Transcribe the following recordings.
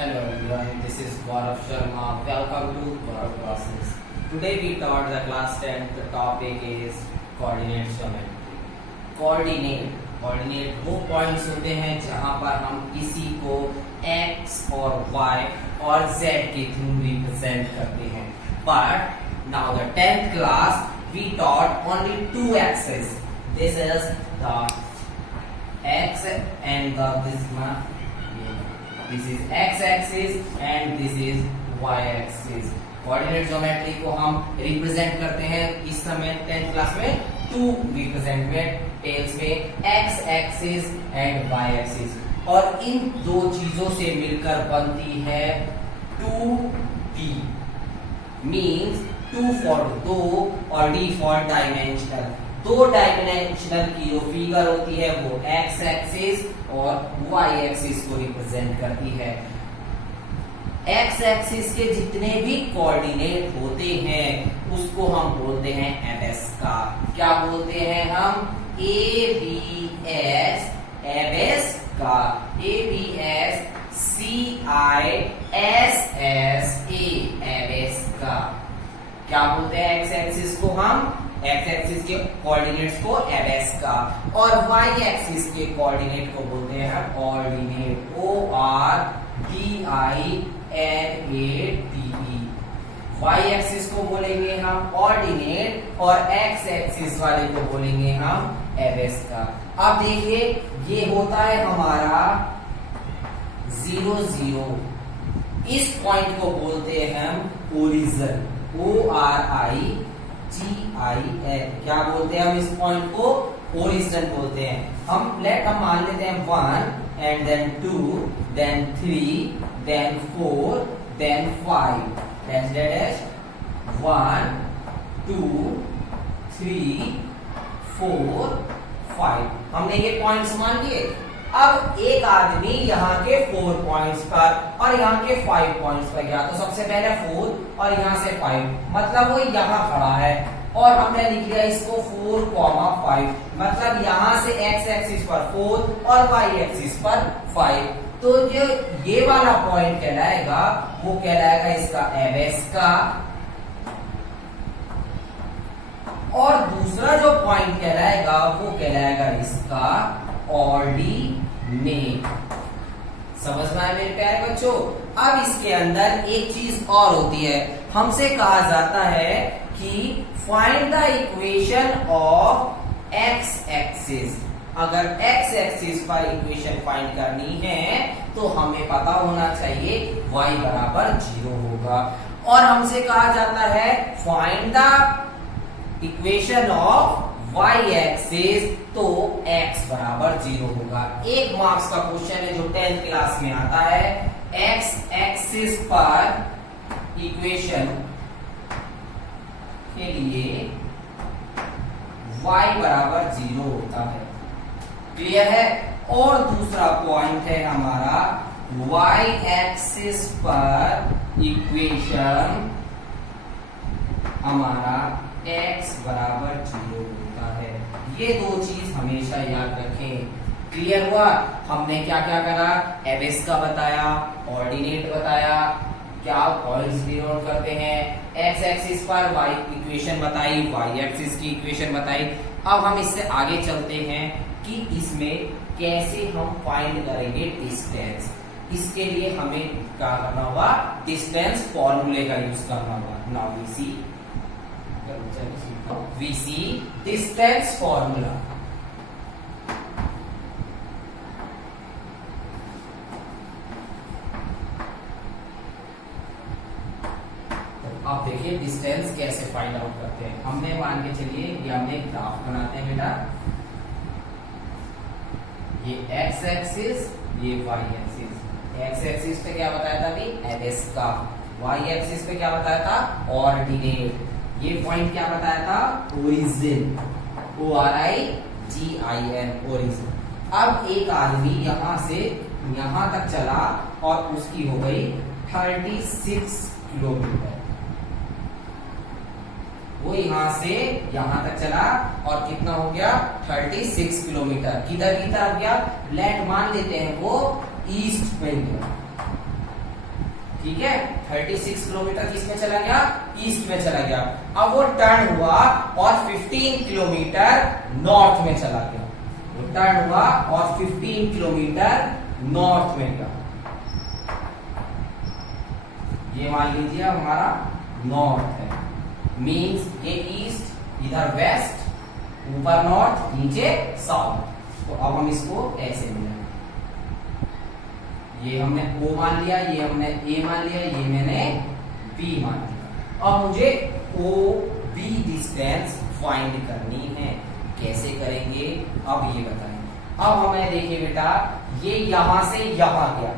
Hello everyone, this is Gaurav Sharma. Welcome to Gaurav Classes. Today we taught the class 10th. The topic is coordinate geometry. Coordinate वो points होते हैं जहां पर हम किसी को x और y और z के थ्रू रिप्रेजेंट करते हैं. But now the 10th class we taught only two axes. This is the x and this is x axis and this is y axis. Coordinate geometry को हम represent करते हैं इस समय 10th क्लास में to रिप्रेजेंटमेंट tales में x axis and y axis, और इन दो चीजों से मिलकर बनती है 2D मींस 2 फॉर दो और D फॉर डायमेंशनल. दो डायमेंशनल की जो फिगर होती है वो x एक्सिस और y एक्सिस को रिप्रेजेंट करती है. x एक्सिस के जितने भी कोऑर्डिनेट होते हैं उसको हम बोलते हैं एबेस का. क्या बोलते हैं हम? एबीएस, एबेस का. एबीएस CISSA, एबेस का. क्या बोलते हैं x एक्सिस को? हम x एक्सिस के कोऑर्डिनेट्स को एबेस का, और y एक्सिस के कोऑर्डिनेट को बोलते हैं हम ऑर्डिनेट. ORDINATE. y एक्सिस को बोलेंगे हम ऑर्डिनेट और x एक्सिस वाले को बोलेंगे हम एबेस का. अब देखिए ये होता है हमारा 0 0. इस पॉइंट को बोलते हैं हम ओरिजिन. ORIGIN. क्या बोलते हैं हम इस पॉइंट को? ओरिजिन बोलते हैं. हम मान लेते हैं 1 and then 2 then 3 then 4 then 5. That is 1 2 3 4 5. हमने ये पॉइंट्स मान लिए. अब एक आदमी यहाँ के 4 पॉइंट्स पर और यहाँ के 5 पॉइंट्स पर गया, तो सबसे पहले 4 और यहाँ से 5, मतलब वो यहाँ खड़ा है और हमने लिख लिया इसको 4, 5. मतलब यहाँ से x एक्सिस पर 4 और y एक्सिस पर 5. तो जो ये वाला पॉइंट कहलाएगा वो कहलाएगा इसका एबेस का, और दूसरा जो पॉइंट कहलाएगा वो कहलाएगा इसका ऑर्डिनेट. समझ में आया मेरे प्यारे बच्चों? अब इसके अंदर एक चीज और होती है. हमसे कहा जाता है कि find the equation of x axis. अगर x एक्सिस पर इक्वेशन फाइंड करनी है तो हमें पता होना चाहिए y बराबर 0 होगा, और हमसे कहा जाता है find the equation of y axis, तो x बराबर 0 होगा. एक मार्क्स का क्वेश्चन है जो 10th क्लास में आता है. x एक्सिस पर इक्वेशन के लिए y बराबर 0 होता है. क्लियर है? और दूसरा पॉइंट है हमारा y एक्सिस पर इक्वेशन हमारा x बराबर 0 होता है. ये दो चीज हमेशा याद रखें. क्लियर हुआ? हमने क्या क्या करा? एबेस का बताया, ऑर्डिनेट बताया, क्या पॉइंट्स डिनोट करते हैं, x एक्सिस पर y इक्वेशन बताई, y एक्सिस की इक्वेशन बताई. अब हम इससे आगे चलते हैं कि इसमें कैसे हम फाइंड करेंगे डिस्टेंस. इसके लिए हमें क्या करना होगा? डिस्टेंस फॉर्मूले का यूज करना होगा. Now we see distance formula. अब देखिए डिस्टेंस कैसे फाइंड आउट करते हैं. हमने मान के चलिए ये हमने ग्राफ बनाते हैं बेटा. ये x एक्सिस, ये y एक्सिस. x एक्सिस पे क्या बताया था अभी? एबेस का. y एक्सिस पे क्या बताया था? ऑर्डिनेट. ये पॉइंट क्या बताया था? ओरिजिन. ORIGIN, origin. अब एक आदमी यहां से यहां तक चला और उसकी हो गई 36 किलोमीटर. वो यहां से यहां तक चला और कितना हो गया? 36 किलोमीटर. किधर की तरफ गया? लेट मान लेते हैं वो ईस्ट में गया. ठीक है, 36 किलोमीटर किस में चला गया, ईस्ट में चला गया। अब वो टर्न हुआ और 15 किलोमीटर नॉर्थ में चला गया। वो टर्न हुआ और 15 किलोमीटर नॉर्थ में गया। ये मान लीजिए हमारा नॉर्थ है, मींस ये ईस्ट, इधर वेस्ट, ऊपर नॉर्थ, नीचे साउथ। तो अब हम इसको ऐसे मिलाएंगे, ये हमने O मान लिया, ये हमने A मान लिया, ये मैंने B मान लिया। अब मुझे OB डिस्टेंस फाइंड करनी है। कैसे करेंगे अब ये बताएंगे। अब हमें देखिए बेटा, ये यहां से यहां गया,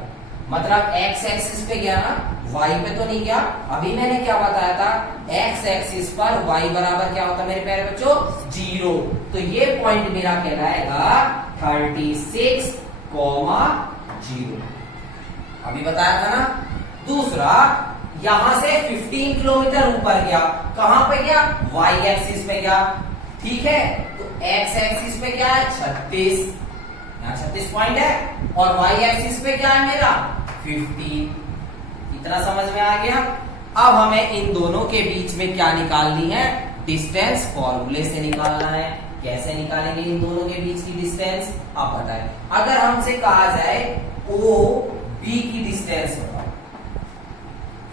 मतलब x एक्सिस पे गया ना, y पे तो नहीं गया। अभी मैंने क्या बताया था, x एक्सिस पर y बराबर क्या होता है मेरे प्यारे बच्चों, 0। तो ये पॉइंट मेरा कहलाएगा 36, 0। अभी बताया था ना। दूसरा, यहां से 15 किलोमीटर ऊपर गया, कहां पे गया, y एक्सिस पे गया, ठीक है। तो x एक्सिस पे क्या है, 36, यहाँ 36 पॉइंट है, और y एक्सिस पे क्या है मेरा 15। इतना समझ में आ गया। अब हमें इन दोनों के बीच में क्या निकालनी है, डिस्टेंस फॉर्मूले से निकालना है। कैसे निकालेंगे इन दोनों के बीच की डिस्टेंस, आप बताएं। अगर हमसे कहा जाए ओ बी की डिस्टेंस बताओ,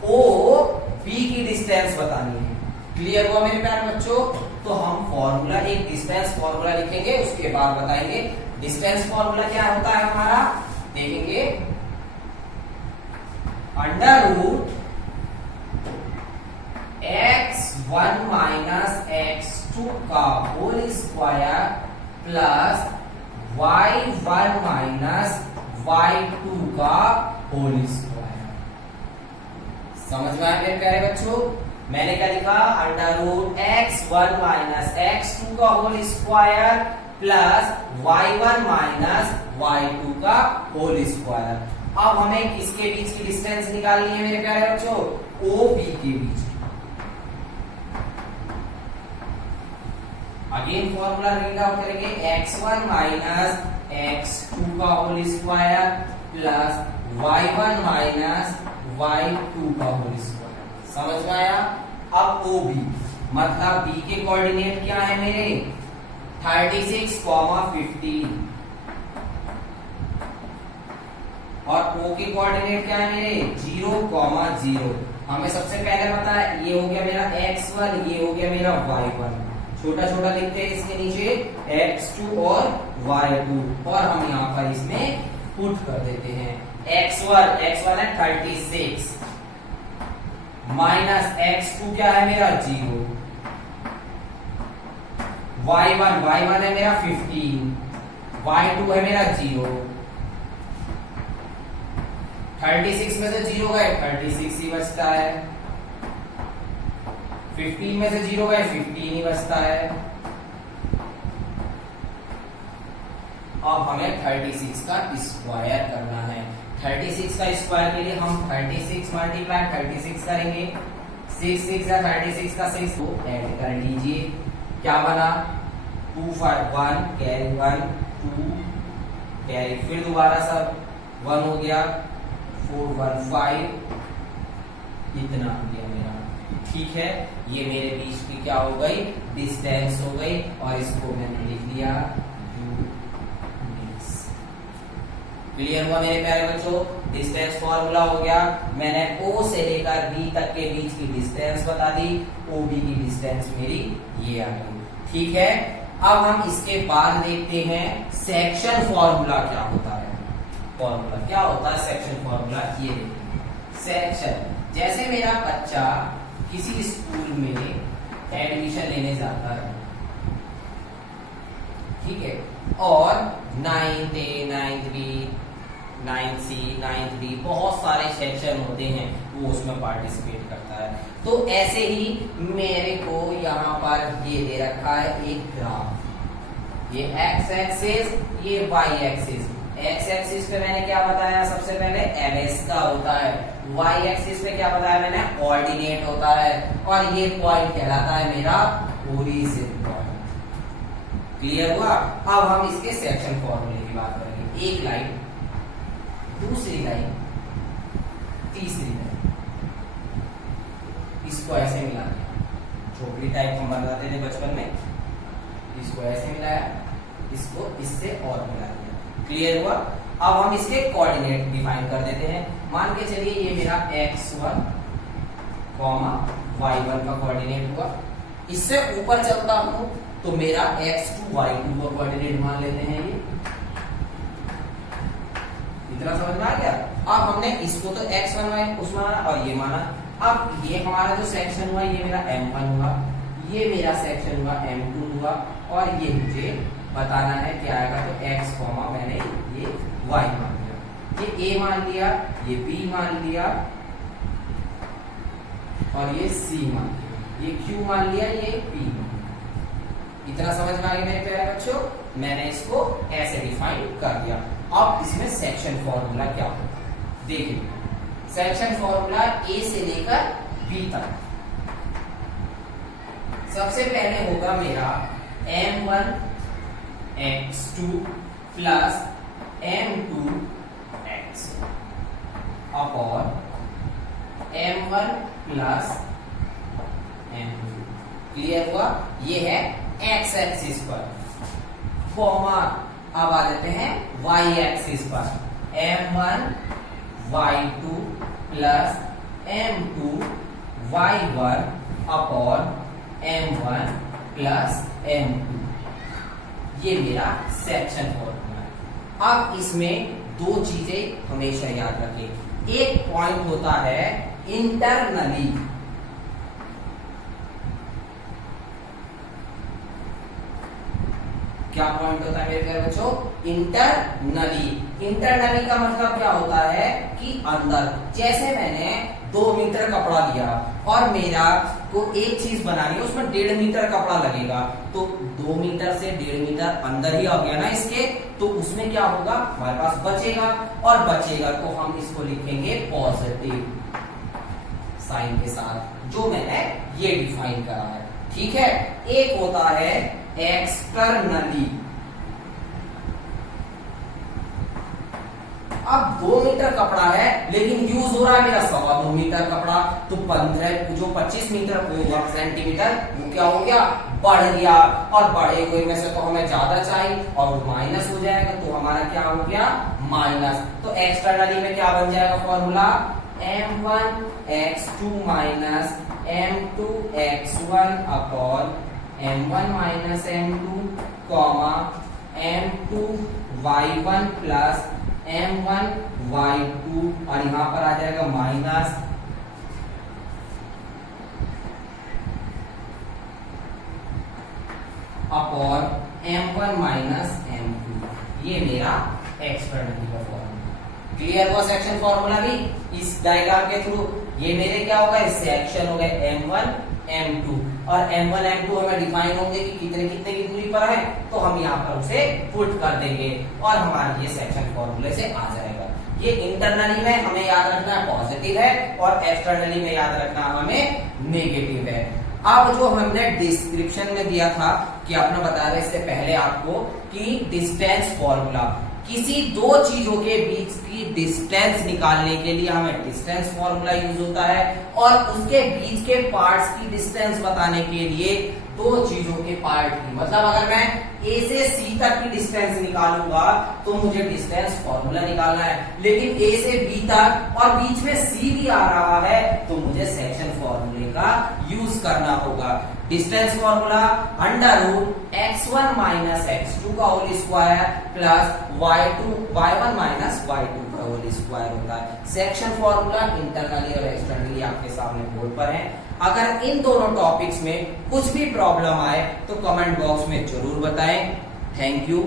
ओ बी की डिस्टेंस बतानी है, क्लियर हुआ मेरे प्यारे बच्चों। तो हम फॉर्मूला, एक डिस्टेंस फॉर्मूला लिखेंगे, उसके बाद बताएंगे डिस्टेंस फॉर्मूला क्या होता है हमारा। देखेंगे, under root x1 minus x2 का whole square plus y1 minus y2 का होल स्क्वायर। समझ में आया मेरे प्यारे बच्चों। मैंने क्या लिखा, under root x1 minus x2 का whole square plus y1 minus y2 का होल स्क्वायर। अब हमें किसके बीच की डिस्टेंस निकालनी है मेरे प्यारे बच्चों, OB के बीच। अगेन फॉर्मूला रीड आउट करेंगे, x1 माइनस x2 का whole square plus y1 minus y2 का होल स्क्वायर। समझ में आया। अब OB मतलब B के कोऑर्डिनेट क्या है मेरे, 36, 15, और O के कोऑर्डिनेट क्या है मेरे, 0, 0। हमें सबसे पहले पता है, ये हो गया मेरा x1, ये हो गया मेरा y1। छोटा छोटा लिखते हैं इसके नीचे x2 और y2, और हम यहाँ पर इसमें पुट कर देते हैं। x1 है 36 माइनस x2 क्या है मेरा 0, y1 है मेरा 15, y2 है मेरा 0। 36 में से 0 गए, 36 ही बचता है। 15 में से 0 गए, 15 ही बचता है। अब हमें 36 का स्क्वायर करना है। 36 का स्क्वायर के लिए हम 36 मल्टीप्लाई 36 करेंगे, 6 6 या 36 का 6 को ऐड कर लीजिए। क्या बना, 2 5 1 कैरी 1 2 कैरी, फिर दोबारा सब 1 हो गया, 4 1 5, इतना हो गया मेरा। ठीक है, ये मेरे बीच की क्या हो गई, डिस्टेंस हो गई, और इसको मैंने लिख लिया क्लियर हुआ मेरे प्यारे बच्चों। डिस्टेंस फॉर्मूला हो गया, मैंने O से लेकर B तक के बीच की डिस्टेंस बता दी, OB की डिस्टेंस मेरी ये आ गई। ठीक है, अब हम इसके बाद देखते हैं सेक्शन फॉर्मूला क्या होता है। फॉर्मूला क्या होता है सेक्शन फॉर्मूला, ये देखिए। सेक्शन, जैसे मेरा बच्चा किसी स्कूल में एडमिशन लेने जाता है, ठीक है, और 9th A 9th B 9th C 9th D बहुत सारे सेक्शन होते हैं, वो उसमें पार्टिसिपेट करता है। तो ऐसे ही मेरे को यहाँ पर ये दे रखा है एक ग्राफ, ये x एक्सिस, ये y एक्सिस। x एक्सिस पे मैंने क्या बताया, सबसे पहले एबेस का होता है। y एक्सिस पे क्या बताया मैंने, ऑर्डिनेट होता है, और ये पॉइंट कहलाता है मेरा ओरिजिन पॉइंट। क्लियर हुआ। अब हम इसके सेक्शन फॉर्मूले की बात करेंगे। एक लाइन, दूसरी लाइन, तीसरी लाइन, इसको ऐसे मिला दिया, झोपड़ी टाइप हम बनाते थे बचपन में, इसको ऐसे मिलाया, इसको इससे और मिला दिया। क्लियर हुआ? अब हम इसके कोऑर्डिनेट डिफाइन कर देते हैं। मान के चलिए ये मेरा x1, y1 का कोऑर्डिनेट हुआ। इससे ऊपर चलता हूं तो मेरा x2, y2 का कोऑर्डिनेट मान लेते हैं। ये इतना समझ में आ गया? अब हमने इसको तो x1 उस माना और ये माना। अब ये हमारा जो सेक्शन हुआ ये मेरा m1 हुआ, ये मेरा सेक्शन हुआ m2 हुआ, और ये मुझे बताना है क्या आएगा। तो x, मैंने ये y मान लिया, ये a मान लिया, ये b मान लिया, और ये c मान लिया, ये q मान लिया, ये p मान लिया। इतना समझ में आ गया मेरे प्यारे बच्चों? मैंने इसको ऐसे डिफाइन कर दिया। अब इसमें सेक्शन फॉर्मूला क्या होगा देखिए। सेक्शन फॉर्मूला a से लेकर b तक। सबसे पहले होगा मेरा m1 x2 plus m2 x upon m1 plus m2। Clear हुआ? ये है x एक्सिस पर। कॉमा अब आ जाते हैं y एक्सिस पर, m1 y2 plus m2 y1 upon m1 plus m2। ये मेरा सेक्शन फॉर्मूला है। अब इसमें दो चीजें हमेशा याद रखें। एक पॉइंट होता है इंटरनली, क्या पॉइंट होता है मेरे प्यारे बच्चों? इंटरनली। इंटरनली का मतलब क्या होता है कि अंदर। जैसे मैंने 2 मीटर कपड़ा लिया और मेरा को एक चीज बनानी है, उसमें 1.5 मीटर कपड़ा लगेगा, तो 2 मीटर से 1.5 मीटर अंदर ही आ गया ना इसके, तो उसमें क्या होगा हमारे पास बचेगा, और बचेगा तो हम इसको लिखेंगे पॉजिटिव साइन के साथ, जो मैंने ये डिफाइन करा है। ठीक है? एक होता है एक्सटर्नली। अब 2 मीटर कपड़ा है लेकिन यूज हो रहा है मेरा 2.25 मीटर कपड़ा, तो 15 जो 25 मीटर होगा सेंटीमीटर वो क्या हो गया? बढ़ गया, और बढ़े हुए में से तो हमें ज्यादा चाहिए और वो माइनस हो जाएगा, तो हमारा क्या हो गया? माइनस। तो एक्सटर्नली में क्या बन जाएगा formula? m1 x2 minus m2 x1 upon m1 minus m2 comma m2 y1 plus m1 y2, और यहां पर आ जाएगा minus upon m1 minus m2। ये मेरा एक्सटर्नली का फॉर्मूला। क्लियर हुआ सेक्शन फॉर्मूला भी इस डायग्राम के थ्रू? ये मेरे क्या होगा? सेक्शन हो गए m1 m2, और m1 m2 हमें डिफाइन होंगे कि कितने कितने की दूरी पर है, तो हम यहाँ पर उसे पुट कर देंगे और हमारा ये सेक्शन फॉर्मूले से आ जाएगा। ये इंटरनली में हमें याद रखना पॉजिटिव है और एक्सटर्नली में याद रखना हमें नेगेटिव है। अब जो हमने डिस्क्रिप्शन में दिया था कि आपने बताया इससे पहले आपको कि डिस्टेंस फॉर्मूला, किसी दो चीजों के बीच की डिस्टेंस निकालने के लिए हमें डिस्टेंस फॉर्मूला यूज होता है, और उसके बीच के पार्ट्स की डिस्टेंस बताने के लिए दो चीजों के पार्ट की, मतलब अगर मैं A से C तक की डिस्टेंस निकालूंगा तो मुझे डिस्टेंस फॉर्मूला निकालना है, लेकिन A से B तक और बीच में C भी आ रहा है तो मुझे सेक्शन फॉर्मूले का यूज करना होगा। Distance formula under root x1 minus x2 का whole square plus y1 minus y2 का होल स्क्वायर होता है। सेक्शन फॉर्मूला इंटरनली और एक्सटर्नली आपके सामने बोर्ड पर है। अगर इन दोनों टॉपिक्स में कुछ भी प्रॉब्लम आए तो कमेंट बॉक्स में जरूर बताएं। Thank you.